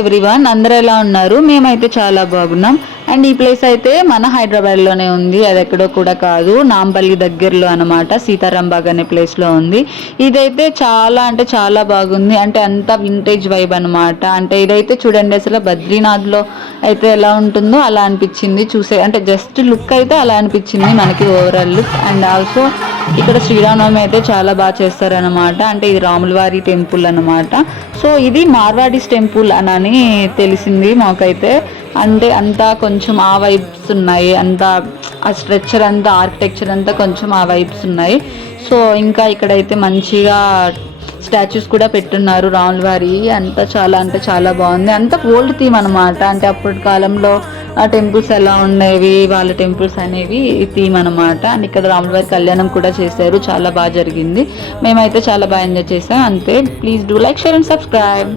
Everyone, అందరూ ఎలా ఉన్నారు? మేమైతే చాలా బాగున్నాం. అండ్ ఈ ప్లేస్ అయితే మన హైదరాబాద్లోనే ఉంది, అది ఎక్కడో కూడా కాదు, నాంపల్లి దగ్గరలో అనమాట. సీతారాంబాగ్ అనే ప్లేస్లో ఉంది. ఇదైతే చాలా అంటే చాలా బాగుంది. అంటే అంతా వింటేజ్ వైబ్ అనమాట. అంటే ఇదైతే చూడండి, అసలు బద్రీనాథ్లో అయితే ఎలా ఉంటుందో అలా అనిపించింది చూసే. అంటే జస్ట్ లుక్ అయితే అలా అనిపించింది మనకి, ఓవరాల్ లుక్. అండ్ ఆల్సో ఇక్కడ శ్రీరామనవమి అయితే చాలా బాగా చేస్తారనమాట. అంటే ఇది రాములవారి టెంపుల్ అనమాట. సో ఇది మార్వాడీస్ టెంపుల్ అని తెలిసింది మాకైతే. అంటే అంతా కొంచెం ఆ వైబ్స్ ఉన్నాయి, అంతా ఆ స్ట్రక్చర్ అంతా, ఆర్కిటెక్చర్ అంతా కొంచెం ఆ వైబ్స్ ఉన్నాయి. సో ఇంకా ఇక్కడైతే మంచిగా స్టాచ్యూస్ కూడా పెట్టున్నారు రాములవారి. అంతా చాలా అంటే చాలా బాగుంది. అంతా ఓల్డ్ థీమ్ అనమాట. అంటే అప్పటి కాలంలో ఆ టెంపుల్స్ ఎలా ఉండేవి, వాళ్ళ టెంపుల్స్ అనేవి థీమ్ అనమాట. అండ్ ఇక్కడ రాములవారి కళ్యాణం కూడా చేశారు, చాలా బాగా జరిగింది. మేమైతే చాలా బాగా ఎంజాయ్ చేసాం. అంతే. Please do like, share and subscribe.